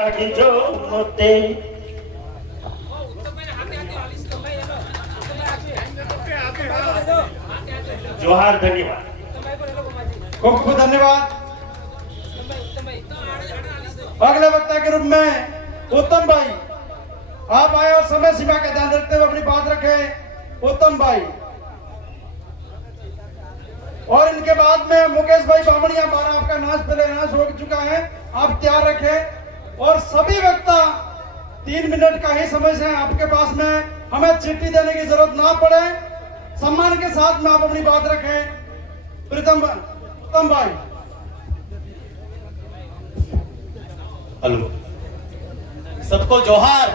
जो मोते जोहार, धन्यवाद। खूब खूब धन्यवाद। अगले वक्ता के रूप में उत्तम भाई आप आए और समय सीमा का ध्यान रखते हुए अपनी बात रखें। उत्तम भाई और इनके बाद में मुकेश भाई बामणिया, हमारा आपका नाच पहले नाच हो चुका है, आप तैयार रखें। और सभी वक्ता 3 मिनट का ही समय है आपके पास में, हमें चिट्ठी देने की जरूरत ना पड़े, सम्मान के साथ में आप अपनी बात रखें। प्रीतम उत्तम भाई। हेलो सबको जोहार।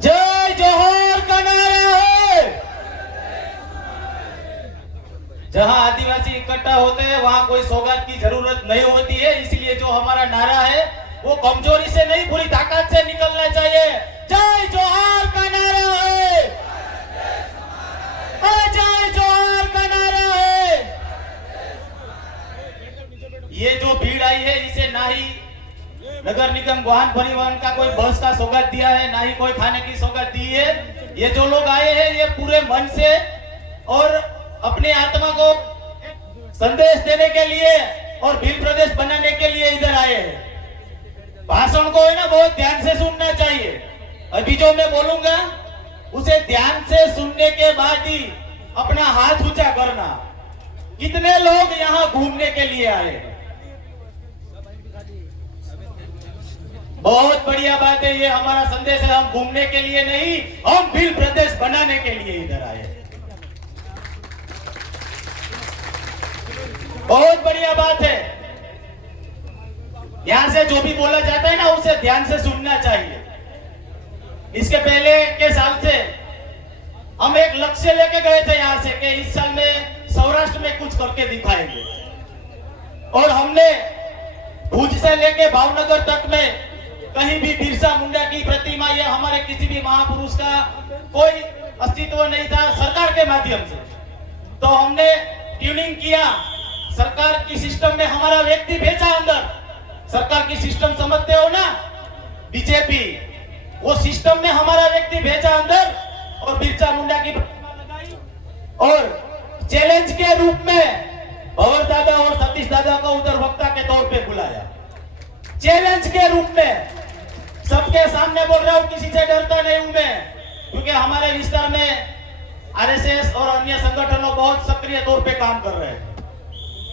जय जोहार का नारा है। जहां आदिवासी इकट्ठा होते हैं वहां कोई सौगात की जरूरत नहीं होती है, इसलिए जो हमारा नारा है वो कमजोरी से नहीं पूरी ताकत से निकलना चाहिए। जय जोहार का नारा है। जय जोहार का नारा है। ये जो भीड़ आई है इसे ना ही नगर निगम वाहन परिवहन का कोई बस का सौगात दिया है, ना ही कोई खाने की सौगात दी है। ये जो लोग आए हैं ये पूरे मन से और अपने आत्मा को संदेश देने के लिए और भील प्रदेश बनाने के लिए इधर आए हैं। भाषण को है ना बहुत ध्यान से सुनना चाहिए। अभी जो मैं बोलूंगा उसे ध्यान से सुनने के बाद ही अपना हाथ ऊंचा करना। कितने लोग यहाँ घूमने के लिए आए हैं? बहुत बढ़िया बात है, ये हमारा संदेश है। हम घूमने के लिए नहीं, हम भील प्रदेश बनाने के लिए इधर आए हैं। बहुत बढ़िया बात है। यहां से जो भी बोला जाता है ना उसे ध्यान से सुनना चाहिए। इसके पहले के साल से हम एक लक्ष्य लेके गए थे यहां से कि इस साल में सौराष्ट्र में कुछ करके दिखाएंगे, और हमने भुज से लेके भावनगर तक में कहीं भी बिरसा मुंडा की प्रतिमा या हमारे किसी भी महापुरुष का कोई अस्तित्व नहीं था सरकार के माध्यम से। तो हमने ट्यूनिंग किया, सरकार की सिस्टम में हमारा व्यक्ति भेजा अंदर। सरकार की सिस्टम समझते हो ना, बीजेपी, वो सिस्टम में हमारा व्यक्ति भेजा अंदर और बिरसा मुंडा की प्रतिमा लगाई और चैलेंज के रूप में भवर दादा और सतीश दादा को उधर वक्ता के तौर पे बुलाया। चैलेंज के रूप में सबके सामने बोल रहा हूं, किसी से डरता नहीं हूं मैं, क्योंकि हमारे विस्तार में आरएसएस और अन्य संगठनों बहुत सक्रिय तौर पे काम कर रहे हैं।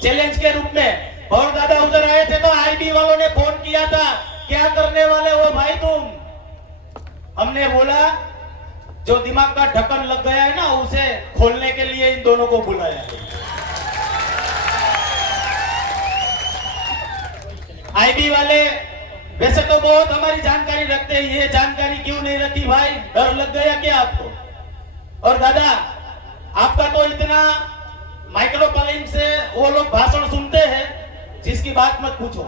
चैलेंज के रूप में भवर दादा उधर आए थे तो आईबी वालों ने फोन किया था, क्या करने वाले हो भाई तुम? हमने बोला जो दिमाग का ढक्कन लग गया है ना उसे खोलने के लिए इन दोनों को बुलाया है। आईबी वाले वैसे तो बहुत हमारी जानकारी रखते हैं, ये जानकारी क्यों नहीं रखी भाई? डर लग गया क्या आपको? और दादा आपका तो इतना माइक्रोफोन से वो लोग भाषण सुनते हैं जिसकी बात मत पूछो।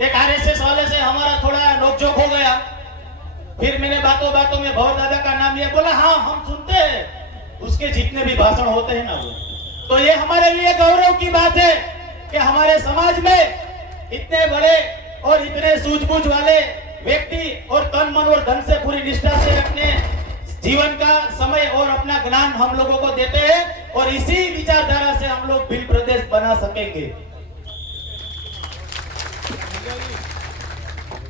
एक आरएसएस वाले से हमारा थोड़ा नोकझोंक हो गया, फिर मैंने बातों बातों में भवर दादा का नाम लिया, बोला हाँ हम सुनते हैं उसके जितने भी भाषण होते हैं ना वो। तो ये हमारे लिए गौरव की बात है कि हमारे समाज में इतने बड़े और इतने सूझबूझ वाले व्यक्ति और तन मन और धन से पूरी निष्ठा से अपने जीवन का समय और अपना ज्ञान हम लोगों को देते हैं, और इसी विचारधारा से हम लोग भील प्रदेश बना सकेंगे।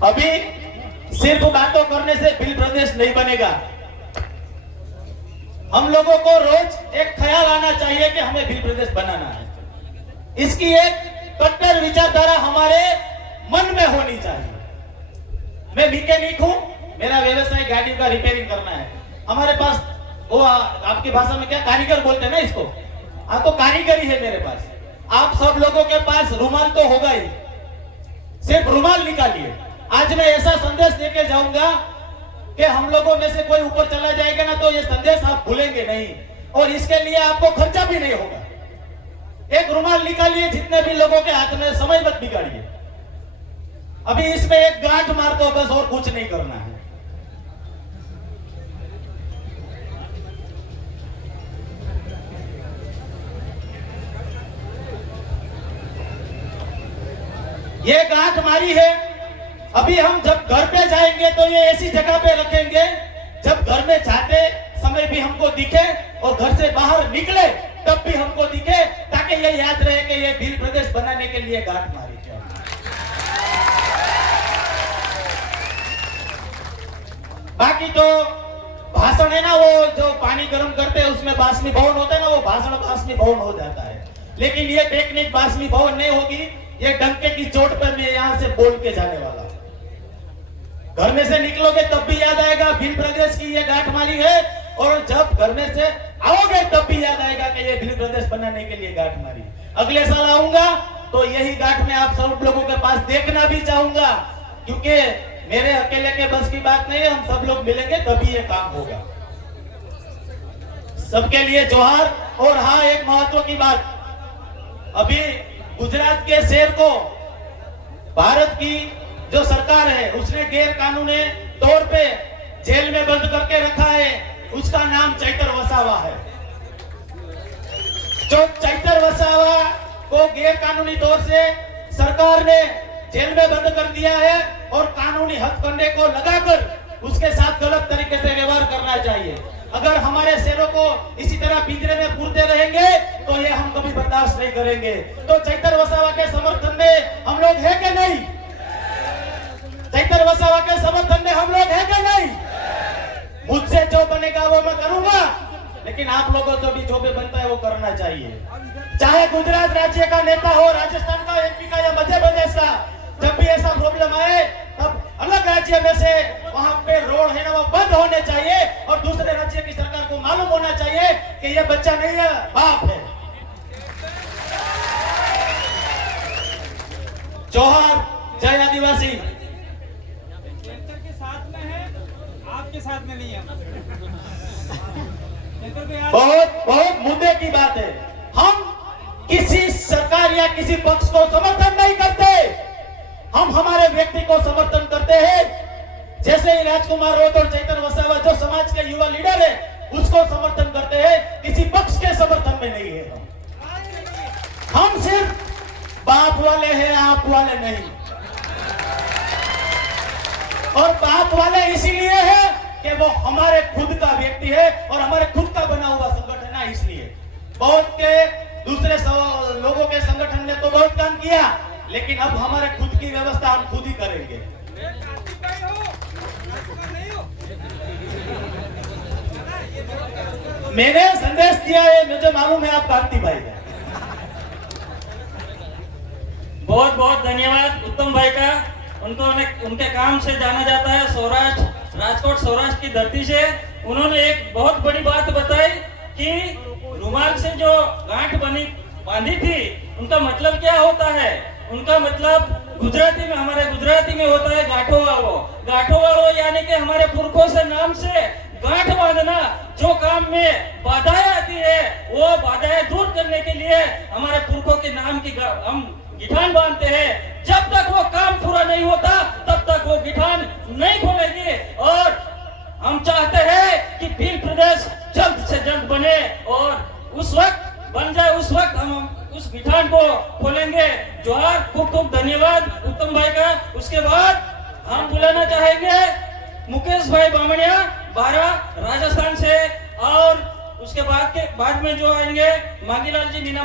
अभी सिर्फ बातों करने से भील प्रदेश नहीं बनेगा। हम लोगों को रोज एक ख्याल आना चाहिए कि हमें भील प्रदेश बनाना है। इसकी एक कट्टर विचारधारा हमारे मन में होनी चाहिए। मैं मैकेनिक हूं, मेरा व्यवसाय गाड़ी का रिपेयरिंग करना है। हमारे पास वो आपकी भाषा में क्या कारीगर बोलते हैं ना इसको, हाँ तो कारीगरी है मेरे पास। आप सब लोगों के पास रुमाल तो होगा ही, सिर्फ रुमाल निकालिए। आज मैं ऐसा संदेश देके जाऊंगा कि हम लोगों में से कोई ऊपर चला जाएगा ना तो ये संदेश आप भूलेंगे नहीं, और इसके लिए आपको खर्चा भी नहीं होगा। एक रुमाल निकालिए, जितने भी लोगों के हाथ में, समय मत बिगाड़िए। अभी इसमें एक गांठ मार दो बस, और कुछ नहीं करना है। ये गांठ मारी है अभी हम जब घर पे जाएंगे तो ये ऐसी जगह पे रखेंगे जब घर में जाते समय भी हमको दिखे और घर से बाहर निकले तब भी हमको दिखे, ताकि ये याद रहे कि ये भील प्रदेश बनाने के लिए गांठ मारी थी। बाकी तो भाषण है ना, वो जो पानी गर्म करते हैं उसमें बाष्पी भवन होता है ना, वो भाषण बाष्पी भवन हो जाता है। लेकिन ये टेक्निक बाष्पी भवन नहीं होगी, ये डंके की चोट पर मैं यहाँ से बोल के जाने वाला। घर में से निकलोगे तब भी याद आएगा भील प्रदेश की ये गांठ मारी है, और जब घर में से आओगे तब भी याद आएगा कि ये भील प्रदेश बनाने के लिए गांठ मारी। अगले साल आऊंगा तो यही गांठ में आप सब लोगों के पास देखना भी चाहूंगा, क्योंकि मेरे अकेले के बस की बात नहीं है, हम सब लोग मिलेंगे तभी ये काम होगा। सबके लिए जोहार। और हाँ, एक महत्व की बात, अभी गुजरात के शेर को भारत की जो सरकार है उसने गैर कानूनी तौर पे जेल में बंद करके रखा है, उसका नाम चैतर वसावा है। जो चैतर वसावा को गैर कानूनी तौर से सरकार ने जेल में बंद कर दिया है और कानूनी हथकंडे को लगाकर उसके साथ गलत तरीके से व्यवहार करना चाहिए। अगर हमारे शेरों को इसी तरह पिंजरे में पूरते रहेंगे तो ये हम कभी बर्दाश्त नहीं करेंगे। तो चैतर वसावा के समर्थन में हम लोग हैं कि नहीं? चैतर वसावा के समर्थन में हम लोग हैं कि नहीं? मुझसे जो बनेगा वो मैं करूंगा, लेकिन आप लोगों को भी जो भी बनता है वो करना चाहिए। चाहे गुजरात राज्य का नेता हो, राजस्थान का, एमपी का या मध्य प्रदेश का, जब भी ऐसा प्रॉब्लम आए तब अलग राज्य में से वहां पे रोड है ना वो बंद होने चाहिए और दूसरे राज्य की सरकार को मालूम होना चाहिए कि ये बच्चा नहीं है, बाप है। जोहार, जय आदिवासी। के साथ में है, आपके साथ में नहीं है। बहुत मुद्दे की बात है। हम किसी सरकार या किसी पक्ष को समर्थन नहीं करते, हम हमारे व्यक्ति को समर्थन करते हैं। जैसे ही राजकुमार राउत और चैतर वसावा जो समाज के युवा लीडर है उसको समर्थन करते हैं, किसी पक्ष के समर्थन में नहीं है। हम सिर्फ बाप वाले हैं, आप वाले नहीं। और बाप वाले इसीलिए है कि वो हमारे खुद का व्यक्ति है और हमारे खुद का बना हुआ संगठन है। इसलिए बहुत के दूसरे लोगों के संगठन ने तो बहुत काम किया, लेकिन अब हमारे खुद की व्यवस्था हम खुद ही करेंगे। मैंने संदेश दिया है, मुझे मालूम है आप कार्तिक भाई हैं। बहुत बहुत धन्यवाद उत्तम भाई का। उनके काम से जाना जाता है सौराष्ट्र, राजकोट सौराष्ट्र की धरती से। उन्होंने एक बहुत बड़ी बात बताई कि रुमाल से जो गांठ बांधी थी उनका मतलब क्या होता है। उनका मतलब गुजराती में, हमारे गुजराती में होता है गांठो वालो। गांठो वालो यानी कि हमारे पुरखों से नाम से गांठ बांधना। जो काम में बाधाएं आती है वो बाधाएं दूर करने के लिए हमारे पुरखों के नाम की हम गिठान बांधते हैं। जब तक वो काम पूरा नहीं होता तब तक वो गिठान नहीं खोलेगी। और हम चाहते हैं कि भील प्रदेश जल्द से जल्द बने और उस वक्त बन जाए, उस वक्त हम उस गिठान को खोलेंगे। जोहार, खूब खूब धन्यवाद उत्तम भाई का। उसके बाद हम बुलाना चाहेंगे मुकेश भाई बामणिया बारा राजस्थान से, और उसके बाद में जो आएंगे मांगीलाल जी नीनामा